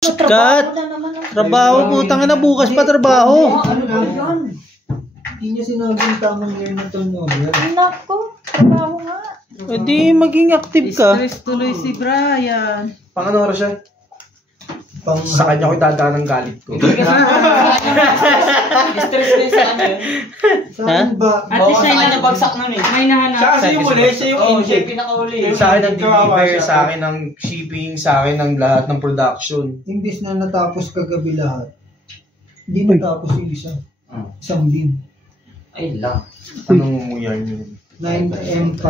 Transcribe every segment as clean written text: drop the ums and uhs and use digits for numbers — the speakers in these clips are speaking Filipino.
Kat! Trabaho, putang na bukas pa trabaho. Ano na yan? Hindi niya sinabing tamang year na turnover. Nako, trabaho nga. E di maging active ka. Stress tuloy si Brian. Pang ano oras siya? Sa kanya ko dadaan ng galit ko. Stress din sa kanya. Saan ba? At least Sa kanya bagsak nun eh. may nahanap. Siya kasi yung uli, siya yung Oo, siya inject. yung pinakauli. Sa akin ng deliver, sa akin ng shipping, sa akin ng lahat ng production. Imbis na natapos kagabi lahat, hindi natapos yung isa. Isang din. Ay lang. Anong yan yun? 9M5.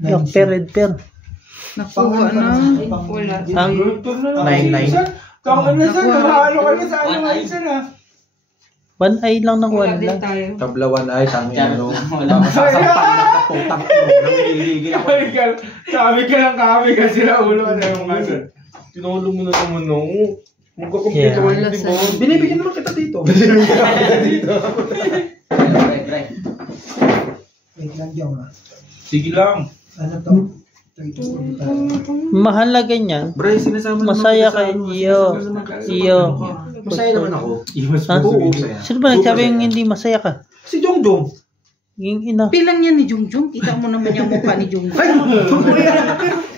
Yung red pair. Nakuha na. Wala. Ang 9-9. Kung ano sa nakahalo ka na sa ano One eye. isa na. one eye lang ng Wala one din lang. tayo. Tablawan ay tangin ano. Wala. Masasampal na kaputang ino. Nangiligil ako. Sabi ka lang kami kasi na ulo ka na yung ano. Tinulong mo na naman no. Magkakumpito ko Yeah. yung tipo. Binibigyan naman kita dito. Wait lang dyan ha. Sige lang. Ano to? Mahalaga niyan. Bray, sinasama naman Masaya kita sa kayo. ano, Iyo. sinasama naman kayo. Iyo. Masaya naman ako. Ha? Oo, masaya. Sino ba nagsabi yung hindi masaya ka? Si Jongjong. Yung ina. Pilang yan ni Jungjung. Kita mo naman yung mukha ni Jungjung. Ay!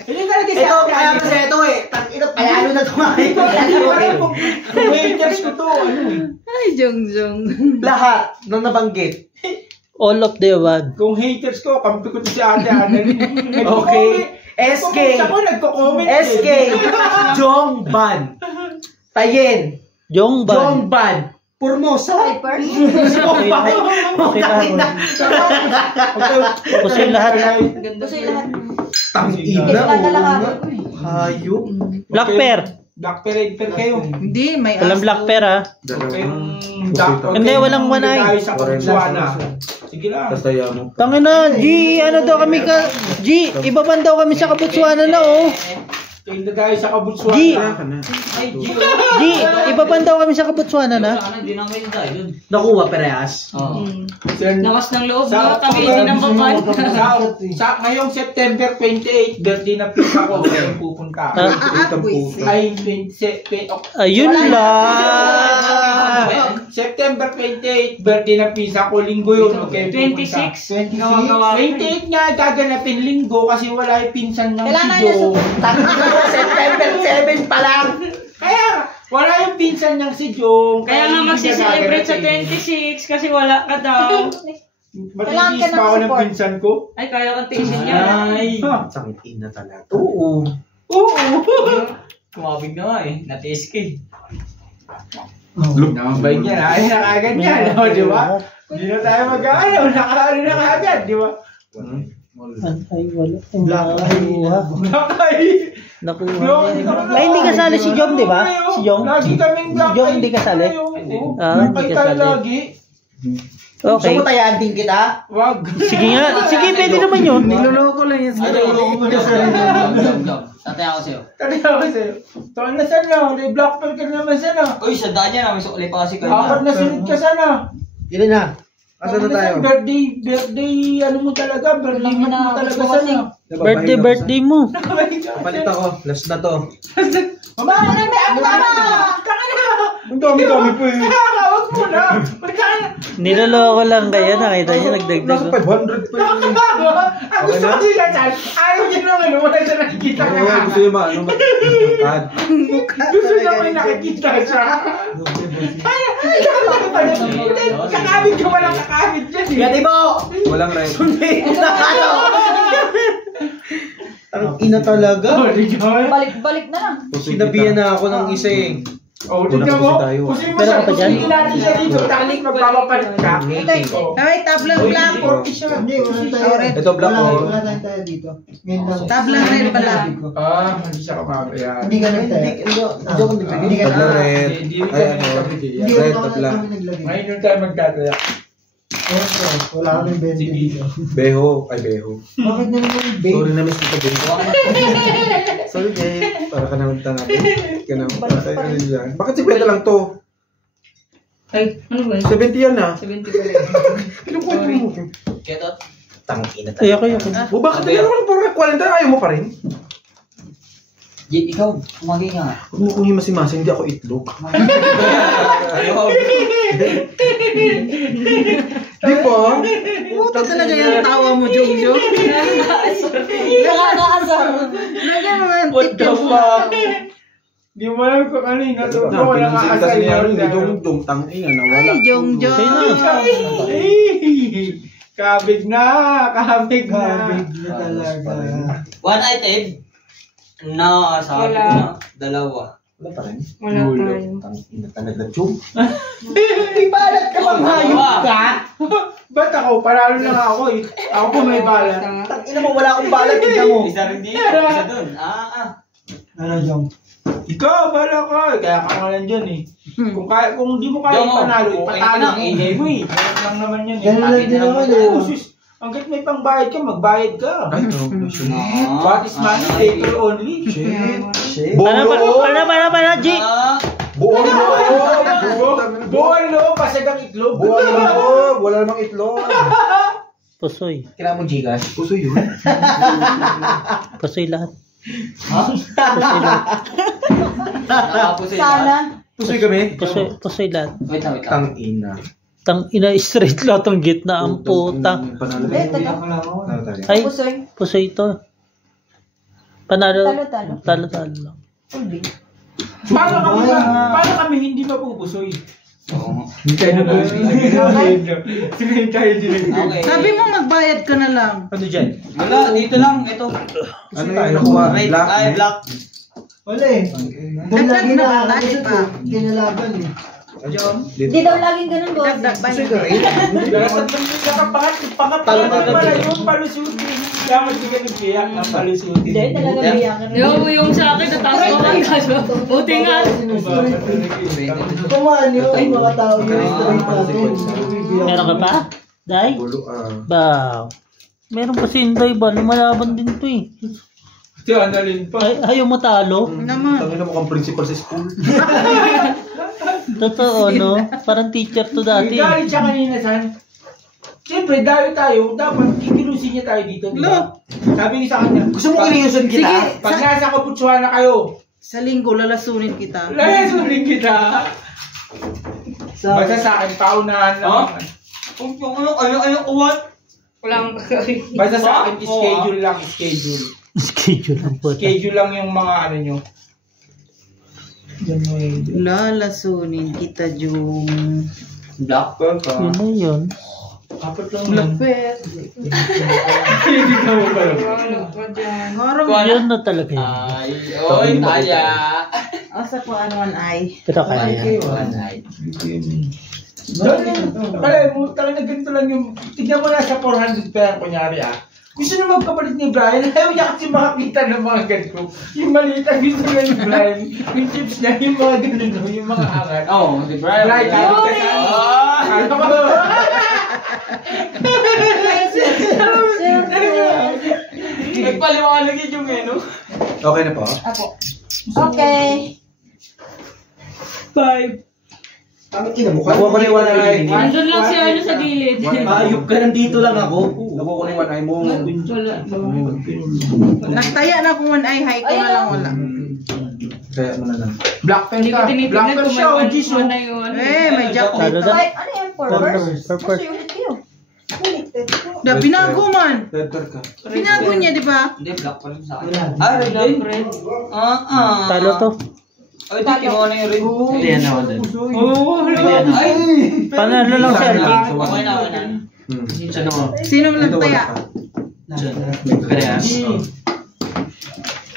Hindi ka lagi Ito, kaya kasi ito eh. Tang-ina, payalo na tumahay. Kung haters ko to, ano eh. Ay, Jungjung. Lahat ng nabanggit. All of the above. Kung haters ko, kampi ko to si Ate Ana. Okay. SK. Nagko-comment. SK. Jongban. Tayen. Jongban. Jongban. Purmosa. Jongban. Kasi lahat. Gusto yung lahat. Tang-ina. Hayop. Black pair. Black parade per kayo. Hindi, may Walang black pair ha. Hindi, walang one eye. Tayo sa Botswana. Sige lang. Tangina, G, ano daw kami ka... G, ibaban daw kami sa Kabutswana na oh. Tingnan tayo sa Botswana. G, Ay, G. G, ibaban daw kami sa Kabutswana na. Hindi na kayo tayo dun. Nakuha, parehas. Oo. lakas ng loob Sa- na kami hindi na papan. Sa ngayong September 28, birthday na pizza ko. Kaya pupunta ako. Ay, 20, Ayun lang. September 28, birthday ng pizza ko. Linggo yun. Okay, 26. 28 nga gaganapin linggo kasi wala yung pinsan ng Kailangan si Joe. September 7 pa lang. Kaya, wala yung pinsan ng si Joe. Kaya nga magsiselebrate sa 26 kasi wala ka daw. Kailangan ka Matitis ng pa ako ng support. pinsan ko. Ay, kaya kang tiisin yan. Ay. Tang-ina talaga. Oo. Oo. Kumabig na nga eh. Natiis ka eh. Nakabay niya na. Ay, nakagad niya. No, di ba? Hindi na tayo mag-ano. Nakaano na kagad, di ba? Ay, wala. Black eye. Nakay. Nakuha. Ay, hindi kasali si Jom, di ba? Si Jom? Lagi kaming Si Jom hindi kasali? Ah, hindi Nakay tayo kasali. lagi. Okay. Gusto mo tayaan din kita? Wag. Sige nga. Sige, pwede naman yun. Niloloko lang yan. Tatay ako sa'yo. Tari ako sa'yo. Taon na sana. May black belt ka naman sana. Uy, sa daan niya namin sukli pa kasi kayo. Apat na sunod ka sana. Ilan na? Asan na tayo? Birthday, ano mo talaga? Birthday mo talaga sana. Birthday mo. Palit ako. Last na to. Mama, ano na? Ano na? Taka na. Ang dami-dami po eh. Huwag mo na. Magkano? Niloloko lang kayo. Nakita niyo, nagdagdag. Nasa 500 pa yun. Ang gusto ko nila dyan, ayaw niya naman, wala siya nakikita Oo, ka. gusto yung ano, matangkad. Gusto niya may nakikita siya. Kakabit ka walang kakabit dyan eh. Gati mo! Walang red. Ang ina talaga. Balik-balik na lang. Sinabihan na ako ng isa eh. Oh, tignan mo. Tayo. Kusin mo Pero siya. ka pa dyan? Kusin natin siya dito. Taklik magpapapalit ka. Oh. Ay, tablang black. 40 siya. Hindi, wala tayo. Ito, black Wala, oh. wala tayong tayo dito. Ngayon lang. Tablang red pala. Ah, hindi siya kamabayaan. Hindi ka nagtayo. Hindi ka Tabla nagtayo. red. Hindi Ay, kami ano. nagkabigay. Hindi Red, ko tabla. kami naglagay. Ngayon yung tayo magkataya. Wala kaming 20 dito. Beho. Ay, beho. Bakit na naman babe? Sorry na miss kita, babe. Sorry, babe. Para ka naman tanga. Ka naman. Ano yan? Bakit 50 lang to? Ay, ano ba? 70 yan ah. 70 pa rin. Kinukwento mo. Kaya tot. Tangina Ayoko. O bakit na naman para 40 ayaw mo pa rin? Jit, ikaw, kumagay nga. Huwag mo kong himasin-masin, hindi ako itlog. Di ba? Puta talaga yung tawa mo, Jungjo. Nakakaasar. Lagyan mo yung What the tip yung fuck? Di mo alam kung ano yung natuto. Walang Pinansin aasal kasi niya, yun. hindi dong tangina, nawala. Ay, Jungjo. Kabig na. Kabig na. Kabig na talaga. One item. No, sabi ko na. Dalawa. Wala pa rin. Wala tayo. Tangina talaga, chum. May balat ka bang hayop ka? Ba't ako? Paralo lang ako eh. Ako pa may balat. Tangina mo, wala akong balat, tignan mo. Isa rin dito. Isa dun. Ano, Jong? Ikaw, bala ka. Kaya ka nga lang dyan eh. Kung di mo kaya Yung, ipanalo, okay ipatalo na, mo. ingay mo eh. Ganun lang naman yan eh. Ganun lang din naman Oh, eh. sus. Hanggat may pangbayad ka, magbayad ka. Ay, no, shit. What is money? Paper only. Shit. Para, G. Buong loob! Buwan loob, pasagang itlog. Buong loob! Wala namang itlog. Pusoy. Kailangan mo Gcash. Puso yun. Pusoy lahat. Nakapusin Sana. Pusoy kami. Pusoy lahat. Wait lang. Tangina. Tang ina straight lahat ang gitna ang puta. Panalo Eh, tayo. taga. Panalo tayo. Ay, Pusoy. pusoy ito. Panalo. Talo-talo. Talo lang. Ulbi. Paano kami hindi mapupusoy? Hindi tayo nag-uusap. Sige tayo din. Okay. Sabi mo magbayad ka na lang. Ano dyan? Wala, dito lang. Ito. Ano yung nakuha? Red, Black? ay, black. Wala eh. Doon Dagdag lagi na na ba? kasi Pa. kinalaban eh. Hindi daw laging ganun, boss. Dagdag ba? Pangat pala yung palusuti. Dapat di ka nagbiyak ng palusuti. Hindi, talaga biyakan. Yung sa akin, nataas ko ang kaso. Buti nga. Kumaan yun, mga tao yun, straight natin. Meron ka pa? Day? Gulo, Baw. Meron pa si Inday ba? Lumalaban din to eh. Si Annalyn pa. Ayaw matalo. Naman. Tangina mo kang principal sa school. Totoo, no? Parang teacher to dati. Galit siya kanina, San. Siyempre, dahil tayo, dapat ikilusin niya tayo dito. Diba? Sabi niya sa kanya, Gusto mo kiniusan kita? Sige. pag nasa Kaputsuan na kayo, Sa linggo, lalasunin kita. layasunin kita. Basta sa akin, paunahan lang. Ano, kuwan? Walang kakawin. Basta sa akin, schedule lang, schedule. Schedule ang puta. Schedule lang yung mga ano nyo. Lalasunin kita, Jung. Black pearl ka. Yun na yun. Apat lang yun. Lapet. Hindi ka mo pala. Ano ko dyan? Harap. Yun na talaga yun. Ay, oy, kaya. Asa ko anuan ay. Pero kaya yan. Pala, talaga ganito lang yung, tignan mo na sa 400 pera, kunyari Gusto na magkapalit ni Brian, ayaw niya kasi makakita ng mga ganito. Yung maliit ang gusto na ni Brian, yung chips niya, yung mga ganito, yung mga angat. Oo, si Brian. Brian, kahit ka sa... Ano ka ba? Nagpaliwanag yun yung menu. Okay na po. Apo. Okay. 5. Tangit na mukha. Nakuha ko na yung one eye. Nandun lang si ano sa gilid. Ayop ka, nandito lang ako. Nakuha ko na yung one eye mo. Wala. Nagtaya na kung one ay high ko na lang wala. Kaya mo na lang. Black pen Hindi ko ka. Black tinitignan pen kung siya, may OG, so. one na yun. Eh, may jack Talo dito. na. Ay, ano yan? Purpose? Purpose. Kasi ulit kayo. Da, binago man. Red card ka. Binago niya, di ba? Hindi, black pa rin sa akin. Wala. Ah, red din. Red. Talo to. Ay, di, mo na yung red. Hindi, ano ako din. Oo, Ay! Panalo lang si Alvin. Okay na, okay na. Siya naman. Sino mo Ito, wala nagtaya? ka. Kaya.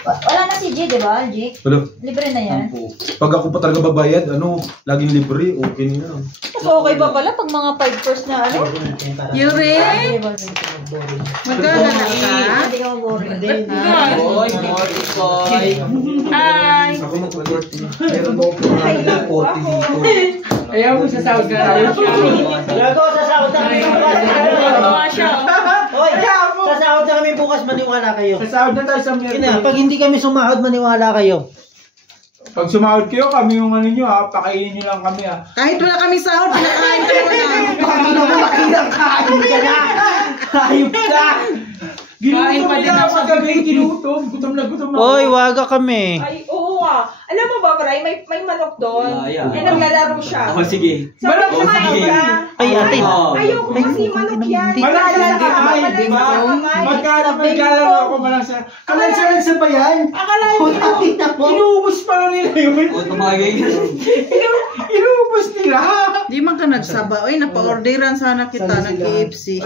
Wala na si G, di ba? G? Wala. Libre na yan. Pag ako pa talaga babayad, laging libre, okay na. Mas okay ba pala pag mga 5 first na ano? Yuri? Magkaganak ka? Hindi ka maboring. Boy, Mortis, boy. Hi! Ako mag-40. Meron mo po ng 40 dito. Ayaw mo sa sahod na tayo. Gago, sasahod na kami bukas. Tuwa siya. Hoy, sasahod na kami bukas, maniwala kayo. Sa sahod na tayo sa Kina, Mercury. pag hindi kami sumahod, maniwala kayo. Pag sumahod kayo, kami yung ano nyo pakainin nyo lang kami Kahit wala kami sahod, pinakain ka naman na. Bakit naman makilang kain ka na? Hayop ka! Ginutom nila ako kagabi, ginutom. Gutom na gutom ako. Oy, waga kami. Ay, oo nga. Alam mo ba, Bray, may manok doon. Yeah. Eh, naglalaro siya. Sige. Sabi Manok ko sa sa sige. Ay, ate. Ayoko kasi manok yan. Malaki sa kamay, di ba? Magkalaro ako malasa. Kalansaran sa bayan. Akalain Kung mo, ating na po. inuubos pa lang nila yun. O, tumagay ka. Inuubos nila. Di man ka nagsaba. Oy, napa-orderan sana kita ng KFC.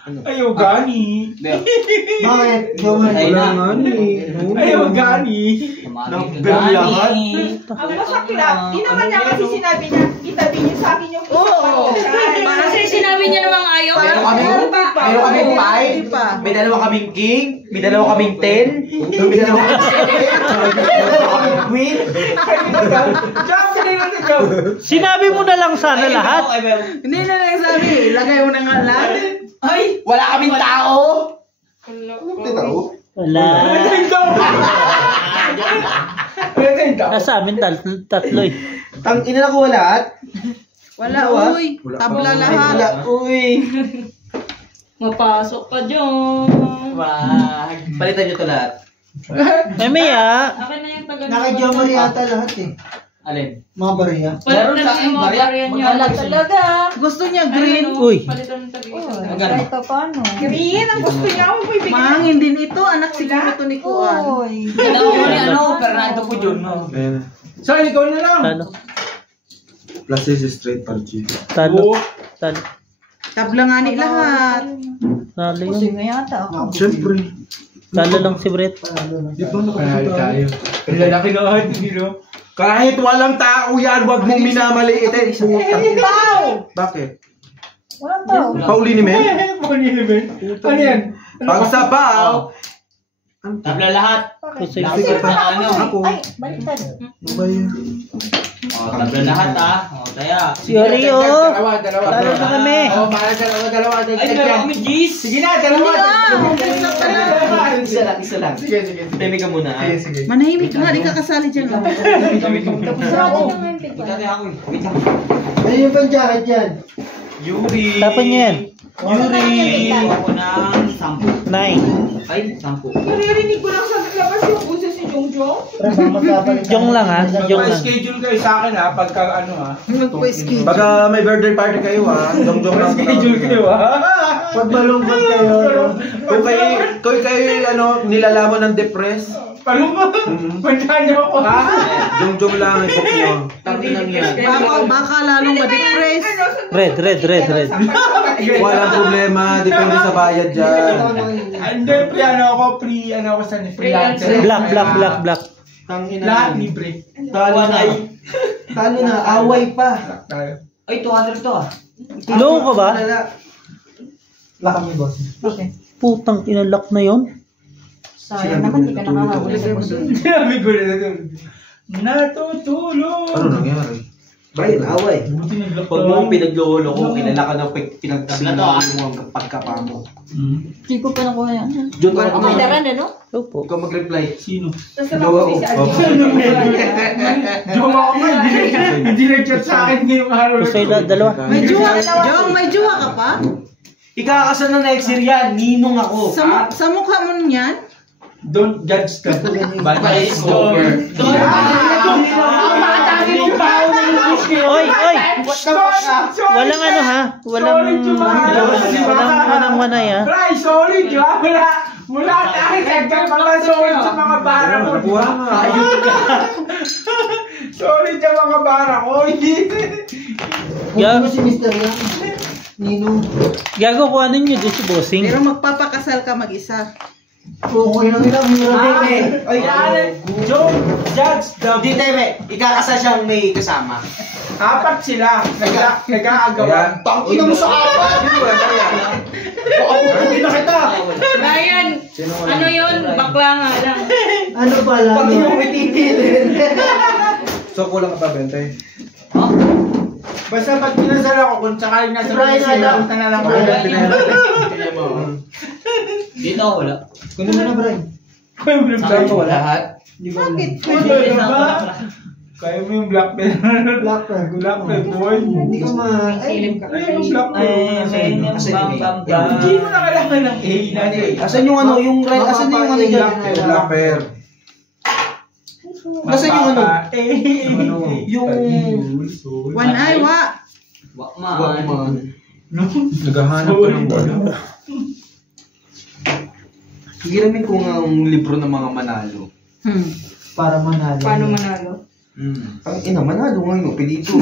Ayaw gani. Bakit? Ay, Wala na. Ayaw gani. lahat. Ang masaklap, di naman niya kasi sinabi niya, itabi niyo sa akin yung Oo. Kasi sinabi niya namang ayaw. Meron kaming five. May dalawa kaming king. May dalawa kaming 10. May dalawa kaming queen. Sinabi mo na lang sana lahat. Hindi na lang sabi. Lagay mo na nga lahat. Ay, wala kaming tao. Wala. Nasa amin tatlo eh. Tang ina na ko lahat. Wala, uy. Tabla lahat. Wala, uy. Mapasok ka dyan. Wag. Palitan nyo to lahat. Mamaya. Akin na yung taga. Naka-Jomar yata lahat eh. Alin? Mga bariya. Palitan na yung mga barya niya. Wala talaga. Gusto niya green. Uy. Palitan ng taga-isa. Kahit pa paano. Green, ang gusto niya ako bibigyan. Mahangin din ito. Anak siguro ito ni Kuan. Uy. Dalawa ko ni Fernando po dyan. Ayan. So, ikaw na lang. Talo. Plus is straight par G. Talo. Talo. Tabla nga ni lahat. Talo Kasi yun. nga yata ako. Siyempre. Talo lang si Brett. Di ba Panalo tayo. nakakita? Lalaki na ako, hindi no? Kahit walang tao yan, wag mong minamaliitin. Bakit? Walang tao. Pauli ni Men? Ano yan? Pagsabaw. Tabla lahat. Kusay. Sige pa. Ako. Ay, baliktad. O, tabla lahat O, taya. Si Oreo. Dalawa. Talo na kami. Para dalawa. Ay, meron kami G's. Sige na, dalawa. Isa lang. Sige. Temi ka muna. Sige. Manahimik ka nga. Di ka kasali dyan. Sarado naman yung Ikaw pinto. ako Wait lang. Ano yung pang-jacket yan? Yuri. Tapan niyo yan. Yuri. Ako ng 10. 9. Ay, 10. Naririnig ko lang sa labas yung uso si Jongjong. Jong lang ha. Jong lang. Pa-schedule kayo sa akin ha, pagka ano ha. Nagpa-schedule. Pagka may birthday party kayo ha, jong-jong lang. Pa-schedule kayo ha. Pag malungkot kayo. Kung kayo ano, nilalaman ng depress, Palumba. Puntahan niyo ako ha. jong-jong lang, ipok nyo. Tanginang yan. Baka lalong ma-depress. Red. Walang problema, depende sa bayad dyan. Hindi, pre ako sa freelancer. Black. Tangina. Lahat libre. Talo na. Talo na. Away pa. Ay, 200 to Loko ka ba? Lakam ni boss. Putang inalak na yon. Sayang naman, di ka nakakahuli sa buso. Sinabi ko na doon. Natutulog. Ano nangyari? Bayad, away. Buti nag-lock Pag mo pinaglolo ko, kilala ka ng pinagtabla Tabla to, mo ang pagkapa mo. Hindi ko pa nakuha yan. Diyon ka Ang daran, ano? Opo. Ikaw mag-reply. Sino? Jowa ko. Jowa ko nga, hindi nag-chat sa akin ngayong araw na Kusay to. na dalawa. May juwa. Jong, may juwa ka pa? Ikakasal na next year yan, ninong ako. Sa mukha mo niyan? Don't judge ka. Bye, Scoper. Oy! Walang ano ha? Walang wanay ha? Bray, sorry, di ba? Mula tayo, nagkan pa ba sorry sa mga bara mo, di ba? Sorry sa mga bara ko, hindi. Ano si Mr. Yang? Nino. Gago ko ano nyo doon si Bossing. Pero magpapakasal ka mag-isa. Okay lang ilang hirap. Ay, Don't judge the... Di teme, ikakasal siyang may kasama. Apat sila, nag-aagawan. Tangina mo sa apat! Baka pupunin na kita! Ryan, ano yun? Bakla nga lang. Ano pala? Pag yung may titilin. So, kulang ka pa, Bente? Basta pag pinasal ako, kung sakaling nasa Brian, sila, ano? punta na lang Brian, Dito ako wala. Kunin mo na, Brian. Kuya, Saan ko lahat? Di ba? Bakit? Kaya mo yung black pen. Black pen. Black pen, boy. Hindi ko Ayun yung black pen. Hindi mo na kailangan ng A na A. Asan yung ano, yung red, asan yung ano dyan? Black pair. Asan yung ano? Yung... One eye, wa. Wakman. Naghahanap ko ng wala. Hiramin ko nga ang libro ng mga manalo. para manalo. Paano manalo? Ang ina, manalo ngayon, pedito.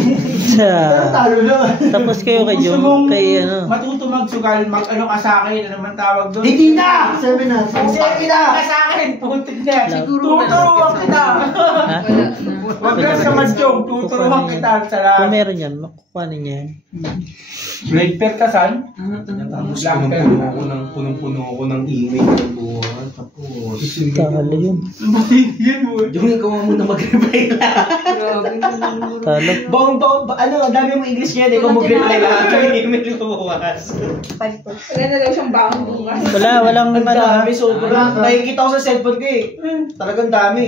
Talo na. Tapos kayo kay Gusto Jom, mong kay ano. matuto magsugal, mag-ano ka sa akin, ano naman tawag doon? Hindi na! 7 na. Ka sa akin, putik na. Tuturuan kita. Ha? Huwag ka sa madyong, tuturuan kita sa Kung lahat. meron yan, makukuhanin niya yan. Grade pair ka, san? Tapos Black pair. punong-puno ako ng email ng buwan. Tapos, Talo yun. Yan mo. Yung ikaw muna mag-reply lang. Talo. Ano, ang dami mong English niya, ikaw mag-reply lang. Yung email ko bukas. Wala na daw siyang baon bukas. Walang Ang ano. dami, sobrang. Nakikita ko sa cellphone ko eh. Talagang dami.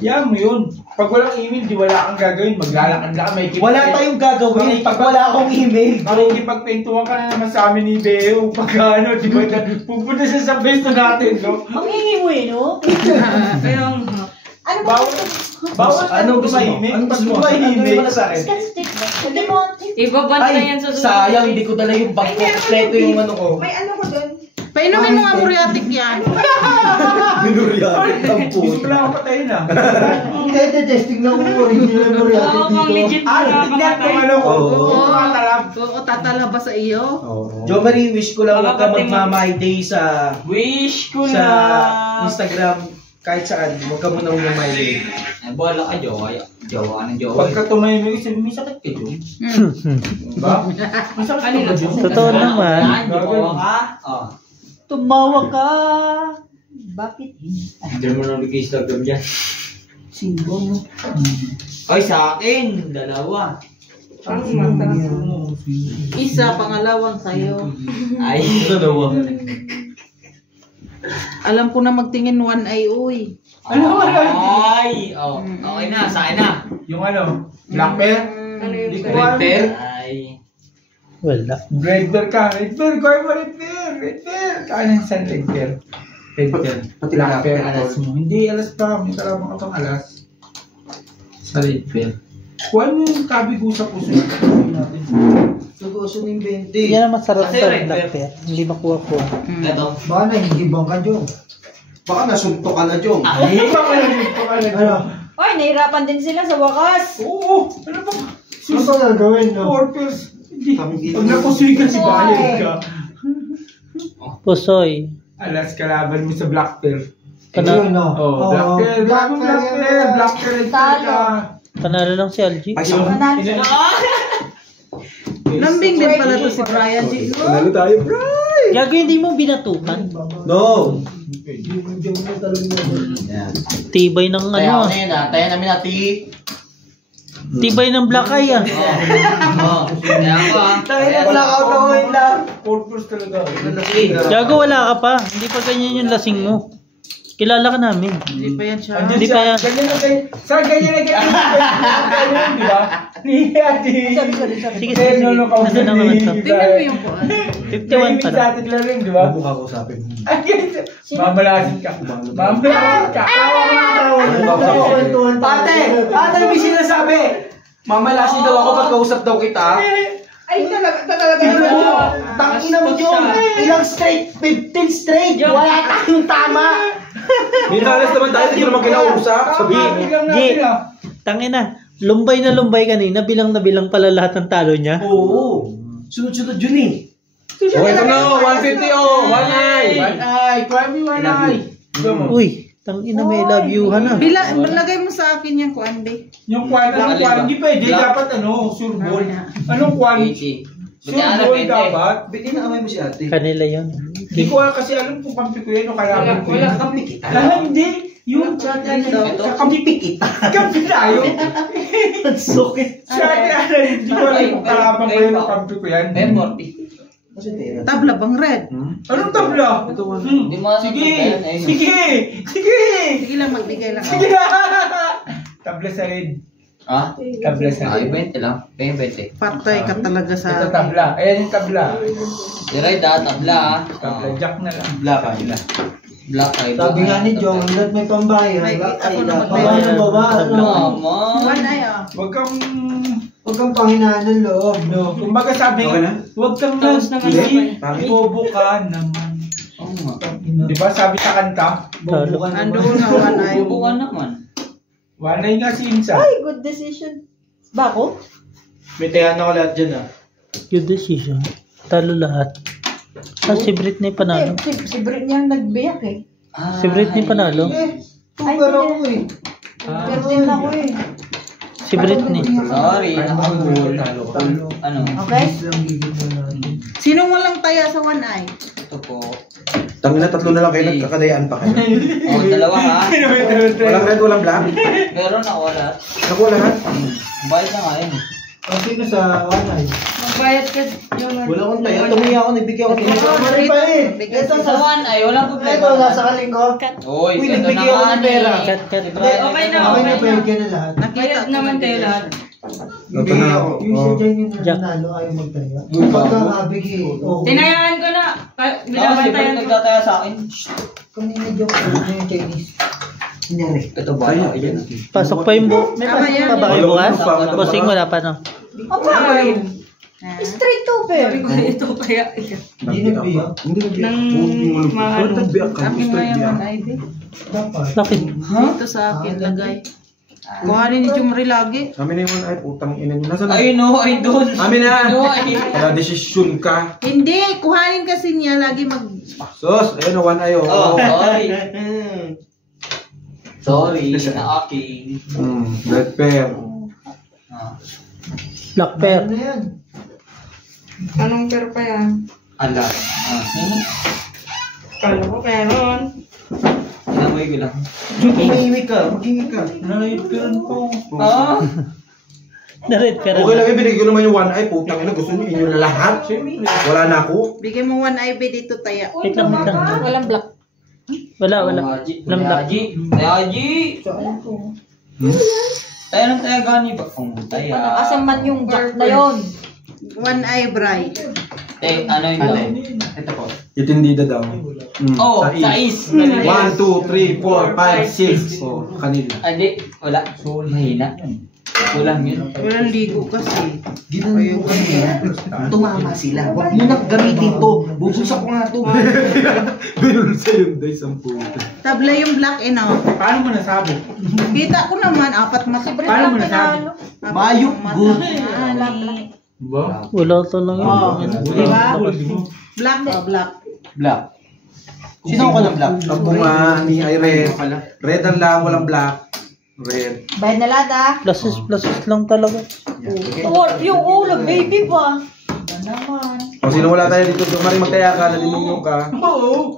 Yan mo yun. Pag walang email, di wala kang gagawin. Maglalakad lang. Wala tayong gagawin pag wala akong email. Makikipagpintuan ka na naman sa amin ni Beo. Pag ano, di ba, pupunta siya sa pwesto natin, no? Ang hingi mo eh, no? Kaya Ano ba? Bawal Ano gusto mo? email. Ano gusto mo? Pag Ano email. naman sa akin? Hindi mo. ibabad na Ay, yan sa sayang, hindi ko dala yung bag ko. Kompleto yung ano ko. May ano ko doon. Painumin mo nga muriatic yan. Binuryatik ang Gusto ko lang ako patayin ah. Hindi, testing lang kung original mo rin Oo, pang dito. legit na Tignan kung ano ko. Oo. Tumatalab. Oo, tatalaba sa iyo. Jo Marie, wish ko lang Baka ka pati magma-my day sa Wish ko sa na. Instagram kahit saan. Huwag ka muna my day. Ay, bola ka, jowa. Jowa ng jowa. Pagka tumahimik, sabi, may sakit ka, Jom. Ba? May sakit ka ba, Jom? Totoo naman. Yan, jowa ka. Oh. Tumawa ka. Bakit? Hindi mo na nag-Instagram dyan. Sino mo? Ay, sa akin. Dalawa. Isa, pangalawang sa'yo. Ay, dalawa. Alam ko na magtingin one eye, uy. Ano ba yan? Ay, oh. Okay na, sa akin na. Yung ano? Black pair? Hindi ko Red alam. pair? Ay. Wala. Red pair ka. Red pair. Kaya mo red pair. Red pair. Kaya saan red pair? Red pair. Pati Black black pair. pair. Alas mo. Hindi, alas pa. May talagang ka pang alas. Sa red pair. Kung ano yung tabi ko sa puso natin. Tuguso ng 20. Yan ang masarap Kasi sa red black pair. pair. Hindi makuha ko. Ito. Baka nahihibang ka, Jom. Baka nasunto ka na, Jom. Hindi pa ka lang. Hindi pa ka lang. Ano? Ay, nahirapan din sila sa wakas. Oo. Ano ba? Ano pa gagawin, no? Four pairs. Hindi. Kami Pag napusuy ka si Bayan ka. Pusoy. Alas kalaban mo sa black pair. Pana Ayun, no? Oh, black pair. Black pair. Black pair. Red pair ka. panalo lang si Algie. Ay, so, Manalo siya. Lambing din pala to si Brian G. panalo tayo, bro. Gago, hindi mo binatukan. No. Jom na talaga. Yan. Tibay ng ano Tayo ah. na yun ah. Tayo namin natin. Tibay ng black eye ah. Oh. Kaya ako ah. Tayo na, wala ka ako lang. Purpose talaga. Gago, wala ka pa. Hindi pa ganyan yung lasing mo. Kilala ka namin. Hindi pa yan siya. Hindi pa yan. Ganyan na ganyan. Sa ganyan na ganyan. Ganyan, di ba? Ni Ate. Sige, sige, sige. Nandun ang mga top. Tingnan mo yung kuan. 51 pa Sa na. atin lang rin, di ba? Mukha ko sa akin. Ay, ganyan. Mamalasin ka. Mamalasin ka. Ate, may sinasabi. Mamalasin daw ako pag kausap daw kita. Ay, talaga. Tangina mo, Jom. Ilang straight? 15 straight. Wala tayong tama. Minalas naman tayo, hindi naman kinausap. Sabihin. G, tangina. Lumbay na lumbay kanina. Bilang na bilang pala lahat ng talo niya. Oo. Sunod-sunod yun eh. Oh, ito na, 150 oh. One eye. One eye. Kuha mo one eye. Uy, tangina may love you na. Lagay mo sa akin yung kuan, be. Yung kwan, anong kwan? Hindi pwede. Dapat ano, sure ball. Anong kwan? Easy. Sure ball dapat. Ba't inaamay mo si ate? Kanila yon. Hindi ko kasi alam kung kampi ko yan o kalaban ko yan. Kampi kita. Hindi. Yung Kampi kita. kampi tayo. Ang sukit. Sa akin, hindi ko alam kung kalaban ko yan o kampi ko yan. 1040. Tabla bang red? Anong tabla? Hindi mo alam Sige! kung kaya, ayun. Sige! Sige! Sige lang, magbigay lang. Sige! Tabla sa red. Ah? Tabla sa Ay, red. 20 lang. Pay 20. Patay ka talaga Ito sa... tabla. Ayan yung tabla. Direct tabla ah. Tabla, jack na lang. Black ah. Black ay. Sabi nga ni Jong, hanggat may pambayad, May- ay ako na dapat magbayad. ang baba, ano? Mama. One eye ah. Huwag kang... Huwag kang panghinaan ng loob, no? Kumbaga sabi Okay na? huwag kang Tapos na nga naman. bobo ka naman. Oo nga. Di ba sabi sa kanta? Bobo ka naman. Andoon na one eye. Bubo ka naman. Wanay nga si Insa. Ay, good decision. Bako? May tayan ako lahat dyan ah. Good decision. Talo lahat. Ah, si Britney panalo. Si Britney ang nagbiyak eh. Si Britney panalo. Eh, super ako eh. Pero din ako eh. Si Britney. Sorry, nakabul. Ano? Okay? Lang gigit mo natin. Sinong walang taya sa one eye? Ito po. Tangina, tatlo na lang kayo, nagkakadayaan pa kayo. Oh, dalawa ha. Walang red, walang black. Meron ako lahat. Nakuha lahat. Bayad na nga yun. Ang sino sa wanay? Magbayad ka yun. Wala akong tayo. Tumiya ako, nagbigay ako. Mari pa eh. Ito Sa one ay, walang problema. Ito, nasa kalingko. Uy, Uy, ito na nagbigay ako nga ng pera. ni. Cut, cut. Okay Okay na, Okay na, okay bayad na. ka na lahat. Nakita ko naman kayo nagbigay lahat. siya. Ito na ako. Yung isa dyan yung Jack. nanalo ayaw magtaya. Uy, Pagka bago. kabigi, okay. Tinayaan ko na. Ako si Binabantayan Bert ko. nagtataya sa akin. Kanina joke ko na yung Chinese. Kunyari. Ito ba? Ayan. Pasok pa yung May Tama pasok yan. pa ba kayo bukas? Wala. Bossing wala pa no? Okay. Ah. Straight to pair. Ito kaya. Hindi nagbiyak. Hindi nagbiyak. Nang Ano nagbiyak ka? Akin nga Straight yung biyak. one eye, babe. Dapat. Bakit? Dito sa akin, lagay. Kuhanin ni Jumri lagi. Amin na yung ay putang ina niyo. Nasaan na? Ay no, ay doon. Amin na. No, ay. Kaya desisyon ka. Hindi, kuhanin kasi niya lagi mag... Sos, ayun o, one eye o. Oh, sorry. Sorry, na akin. Red pair. Ah, Black pair. Ano na yan? Anong pair pa yan? ala. Ah, Kala ko meron. inamoy ko lang. Mag-iwi ka. Naipiran ko. Ah, Na-red pair. Okay lang, ibigay ko naman yung one eye. Putang ina, gusto niyo inyo na lahat. Wala na ako. Bigay mo one eye, babe, dito taya. Wait lang, wait lang. Walang black. Wala. Walang black. Tayaji. Tayo ng tayo gani ba? Kung tayo. Nakasaman yung jack na yun. One eye, Bri. Ano yun daw? Ito po. Itindida daw. Oh, sa is. 1, 2, 3, 4, 5, 6. Oh, kanila. Hindi, wala. Mahina. Kulang yun. Walang ligo kasi. Ginagawa ko niya. Tumama sila. Huwag mo nang gamitin to. Bubuksan ko nga to. Binulsa yun, day, 10. Tabla yung black and out. Paano mo nasabi? Kita ko naman, apat mata. Paano mo nasabi? Mayok, good. Ba? Wala to lang yun. Oh, di ba? Lakas. Black, black. Black. Sino ko ng black? Ako nga, ni ay red. Red ang lang, walang black. Red. Bayad na lahat ah. Pluses lang talaga. Yung ulo, baby pa. Ano naman. O sino wala tayo dito? Kung maring magtaya ka, nalimuyo ka. Oo.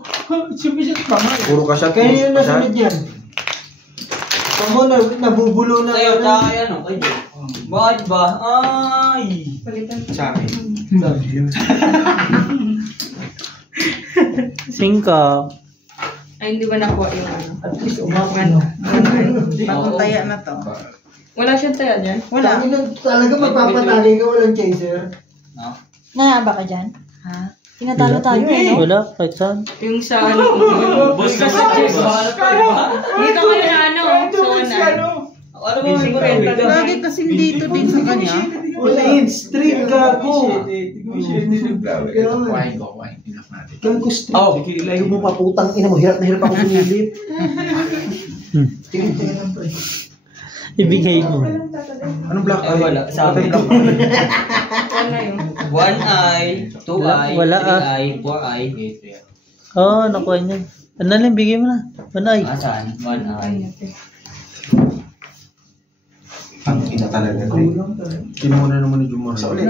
Sumisit pa nga. Puro ka shot. Kaya yung nasunod yan. Kamo na nabubulo na. Tayo tayo ano? Ay, bakit ba? Ay. Sa akin. Singka. Ay, hindi ba nakuha yung ano? At least umapin no. Bagong taya na to. Wala siyang taya dyan? Wala. Talaga magpapatali ka, walang chaser. No? Nahaba ka dyan? Ha? Tinatalo tayo eh, no? Wala, kahit saan. Yung sa ano? Boss ka sa chest. Dito kayo na ano? Sa one Ano ba yung kurenta? Lagi kasi dito din sa kanya. Wala yun, street gago. Kuhain ko. Enough natin. Gago street. Oh, layo mo pa putang ina mo. Hirap na hirap ako sumilip. Tingin lang pre. Ibigay mo. Anong black Ay, eye? wala. Sa akin lang. Ano yun? 1 eye, 2 eye, Wala, 3 eye, 4 eye. Oo, nakuha niya. Ano lang, bigay mo na. Manay. Asan? 1 eye. Ang ina talaga. Kinuna naman ni Jumar sa ulit.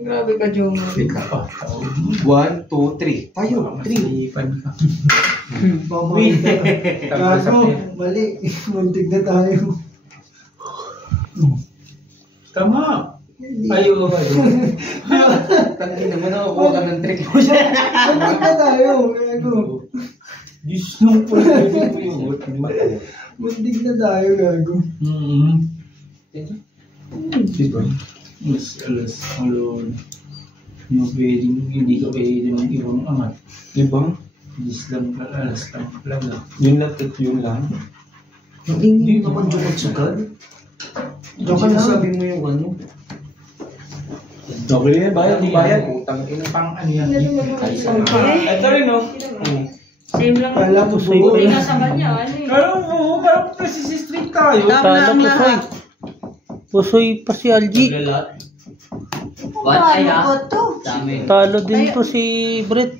Grabe ka, Jong. 1, 2, 3. Tayo, 3. Gago, mali. Muntik na tayo. Tama. Ayo. Tangin naman ako kuha ka ng trick mo siya. Muntik na tayo. Gago. Diyos nung po yung Mundig na tayo, gago. Diba? Alas, alone. Hindi ka pwede ng ibang amat. Diba? Diyos lang, alas lang. Yun lang at yun lang. Hindi naman jukot sugad. Joke lang. Sabi mo yung ano. Okay yan, bayad. Utang ina pang ano yan. Ito rin, no? Same lang. Kala mo Pusoy. Hindi nga sa kanya, ano eh. Parang street tayo. Talo pusoy. Pusoy pa si Algie. Lalat. What ay Paano ko to? Dami. Talo din po si Brett.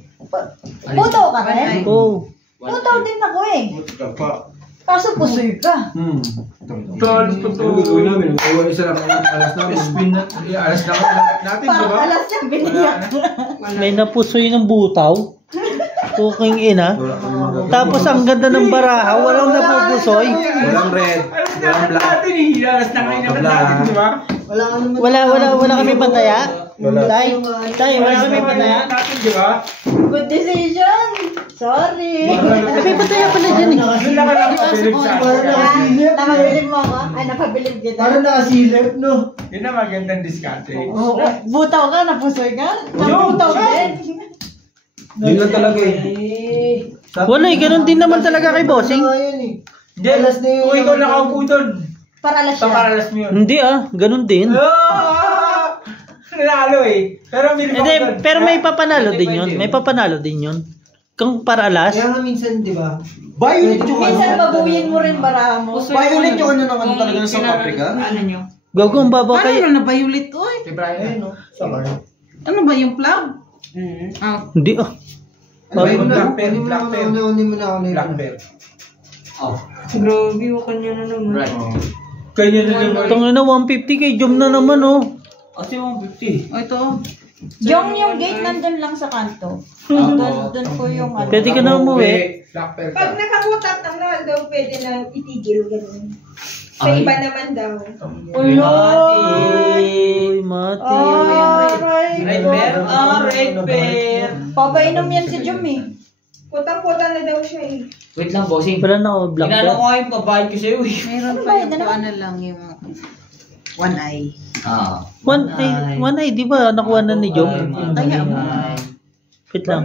Puto ka rin? Oh. Puto din ako eh. Buti ka pa. Kaso pusoy ka. Talo pa to. Ano gagawin namin? Iwan isa lang ang alas namin. Alas na natin, di ba? Parang alas niya biniyak. May napusoy ng butaw. Puking ina. Tapos ang ganda ng baraha, walang napupusoy. Walang red. Walang black. Natin eh. Alas na kayo naman natin, di ba? Wala ka naman. Wala kami pataya. Wala. Tay, wala kami pataya. Natin, di ba? Good decision. Sorry. Kami pataya pala dyan eh. Doon na ka lang pabilib sa Parang akin. nakasilit. Napabilib mo ako? Ay, napabilib kita. Parang nakasilip, no? Yun na magandang diskarte. Butaw ka, napusoy ka? Naputaw din. Yun lang talaga eh. Wala eh, ganun din naman talaga kay Bossing. Ano nga yun eh. Hindi, Alas na yun. kung ikaw nakaupo doon, Paralas siya. paparalas mo yun. Hindi ganun din. Nanalo eh. Pero Hindi, pero may papanalo din yun. May papanalo din yun. Kung paralas. Kaya nga minsan, di ba? Violet yung Minsan babuyin mo rin baraha mo. Violet yung ano ng ano talaga ng South Africa. Ano nyo? Gago ang babaw Paano kay... na na-violet to eh? Si Brian. Ayun, no? Sakar. Ano ba yung plug? Ah, Hindi Black Black bear. Ano mo na ako nito. Black bear. Grabe, wakal niya na naman. Right. Kanya na naman. Tangin na 150 kay Jom na naman oh. Kasi 150. ito. Yung gate nandun lang sa kanto. Doon po yung ano. Pwede ka na umuwi. Black bear Pag ka. nakamutat ng naman daw, pwede na itigil, gano'n. Sa Ay. iba naman daw. Uy, mati. Red bear. Red bear. Papainom yan si Jum eh. Putang-puta na daw siya eh. Wait lang, bossing. Wala na ako black Inano ko belt. yung babayad ko sa'yo eh. Meron Ano pa ba yung yun? ano lang yung one eye. One eye, di ba? Nakuha na ni Jom. Kaya mo. Wait lang.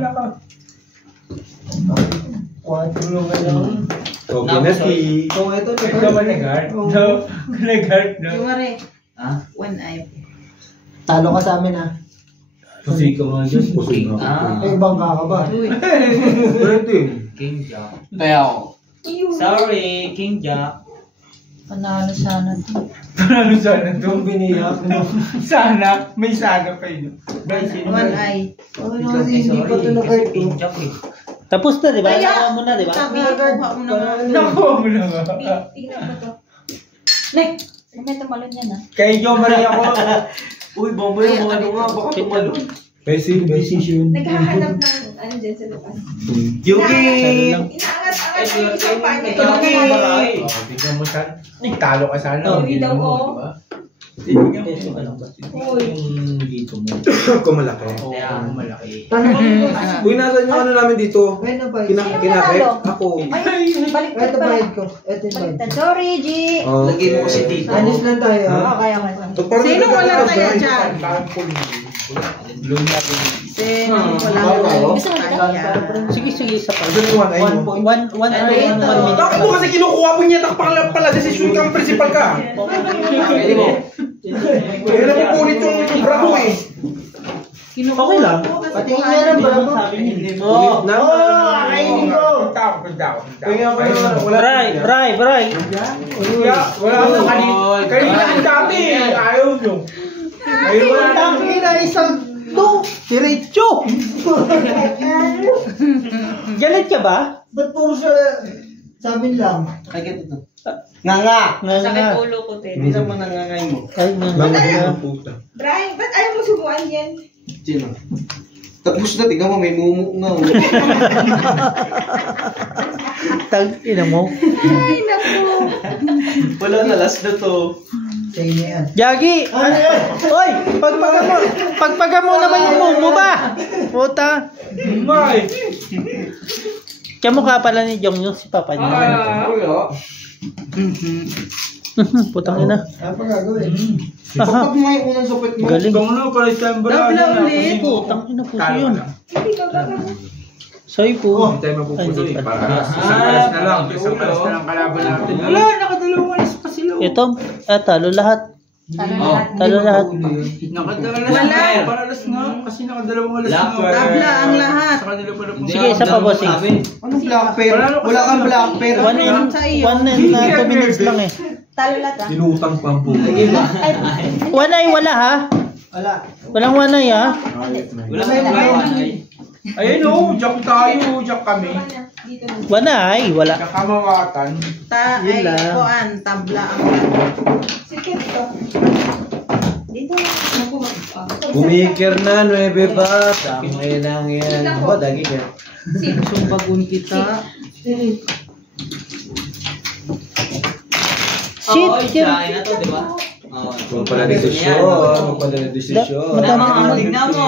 Quadro lang lang. Okay na si... Kung ito, Ikaw ba nag-guard? No. Nag-guard, no? Yung mare, Ha? one eye. talo ka sa amin, ha? Kasi ka nga dyan. Pusoy nga. Ah. Eh, bangka ka ba? Pwede eh. King Jack. Kaya ako. Sorry, King Jack. Panalo sana to. Ano sana ito? Yung biniyak mo. Sana. May sana pa yun. Brian, sino One ba? eye. Ano kasi hindi pa ito na-guard ko. King Jack eh. Tapos na, di ba? Kaya, Nakuha mo na, di ba? Sabi, kuha mo na nga. Nakuha mo na ba? Tingnan mo to. Nek! May tumalon yan ah. Kay Joe Maria ako. Uy, bombay yung ano nga, baka tumalon. Decision. Naghahanap ng ano dyan sa labas. Yuki! Inaangat-angat yung isang panig. Ito lang yung babae. Bigyan mo siya. Talo ka sana. Uy, daw ko. Bigyan mo yung ano. Uy. Yung dito mo. Kung malaki. Kaya, malaki. Uy, nasan yung ano namin dito? Ay, napay. Kinakit? Ako. Ay, baliktad Ito pa. bayad ko. Ito yung bayad. Baliktad. Sorry, G. Oh. Lagay mo kasi dito. Anis lang tayo, ha? Kaya ka. Sino wala kaya dyan? Blue na Sino wala Gusto mo ito? Sige, isa pa. Ano yung one eye mo? One minute. Bakit mo kasi kinukuha mo niya takpang pala desisyon kang principal ka? Kaya napupulit yung bravo eh. Okay lang. Patingin niya ng bravo. Oo. Kainin ko. Punta ako. Kaya ako naman, wala. Bray. Wala akong kanina. Kanina ang dami. Ayaw nyo. Ayaw wala na. Tangin na isang to. Diretso! Galit ka ba? Ba't puro sa amin lang? Kaya ito. Nga. Nga. ulo ko, Ted. Hindi naman nangangay mo. Ay, nga. Mga puta. Brian, ba't ayaw mo subuan yan? Sino? Tapos na, tingnan mo, may mumuk nga. Tag, ina mo. Wala na, last na to. Sige na yan. Yagi! Ano yan? Oy! Pagpaga mo naman yung mumo ba? Puta! May. Kamukha pala ni Jong yung si Papa niya. Putang ina. Ano pa gagawin? Aha. Pag may unang supit mo. Galing. Kung ano, palit tayong Double barada. ulit. Putang ina puso yun. Soy po. Hindi tayo mapupusoy. Ay, hindi Para isang alas na lang. Isang alas na lang kalaban natin. Wala, nakadalawang alas pa sila. Ito, talo lahat. Talo lahat. Nakadalawang alas Wala. na. Paralas nga. Kasi nakadalawang alas na. Tabla ang lahat. Sa kanila pala po. Sige, isa pa bossing. Anong black pair? Wala kang black pair. 1 and 2 minutes lang eh. Talo lahat ah. Dinutang pa ang puto. Wanay wala ha? Wala. Walang wanay ha? Wala ka Ayun o, jack tayo. Jack kami. Wanay, wala. Kakamawatan. Yun lang. Kuan, tabla ang lahat. Sige, ito. Dito na. Bumikir na, 9 ba? Tangay lang yan. Ba, dagi ka. Sumbagun kita. Shit, Shit, na to, di ba? Kung pala desisyon. Kung pala desisyon. Tingnan mo.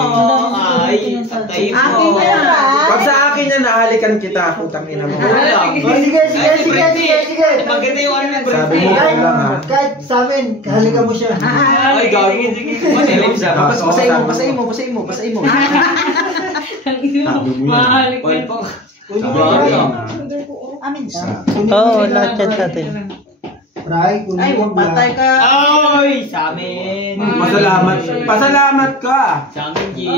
Ay, tayo mo. Akin na yan. Pag sa akin na nahalikan kita, putang ina mo. Sige. Maganda yung ano ng Sabi mo, Kahit, lang ha. kahit sa amin, kahalikan mo siya. Ay, gago. Basahin mo. Sabi mo Mahal po. Amin to. Oo, lahat yan sa atin. Fry, kunin Ay, mo patay ka. Ay, sa amin. Pasalamat ka. Sa amin, G.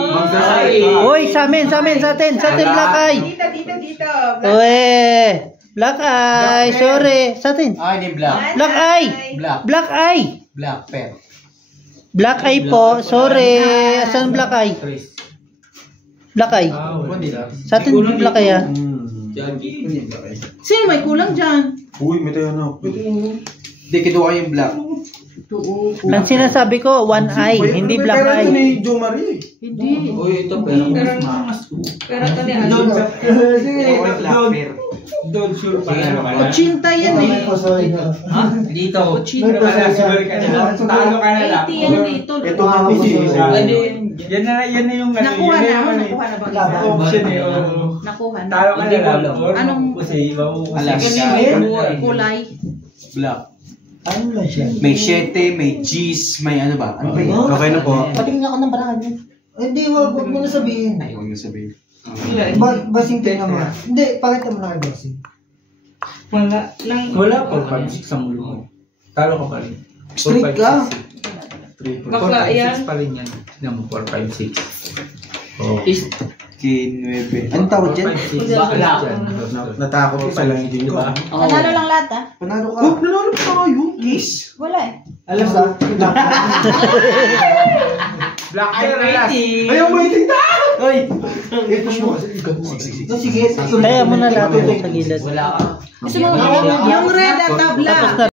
Uy, sa atin, sa atin, Black Eye. Dito. Uy, Black Eye, sorry, sa atin. Ay, di black. Black Eye, Black. Black Eye. Black pair. Black Eye po, sorry. Saan Black Eye? Black Eye. Sa atin, Black Eye ha. Sino may kulang dyan? Uy, may tayo na. Hindi, kinuha yung black. Ang sinasabi ko, one eye, hindi black Pero ito eye. ni Jo Marie. Hindi. Uy, ito pero mas mas. Pero ito ni ano. Don't sure pa. Kutsinta yan eh. Ha? Dito. Kutsinta. Talo ka na lang. 80 yan dito. Ito nga po si Yan na yung ano. Nakuha yan na. yung ano, Nakuha na ba isa? option eh. oh. Nakuha na. Talo ka na lang. Anong Kasi Alas. kulay? Black. Ano lang siya? May 7, may G's, may ano ba? Ano ba yun? Okay na po. Patingin ako ng barahan niya. Hindi, wag mo na sabihin. Ay, huwag niyo sabihin. Basing tingnan mo. Hindi, pakita mo na kay basing. Wala pa 5-6 ang ulo mo. Talo ka pa rin. Strict ka. 4, 5, 6 pa rin yan. Tignan mo, 4, 5, 6. Oh. K9. Anong tawag dyan? Natakot ko sa lang hindi Diba? nyo. Nanalo lang lahat ah. Panalo ka. Oh, nanalo pa kayo. Kiss. Wala eh. Alam sa? Black Eye Alas. Ayaw mo iting na! Ay! I-push mo kasi. Sige. Kaya mo na lahat sa gilid. Wala ka. Gusto mo Yung red at tabla. Tapos na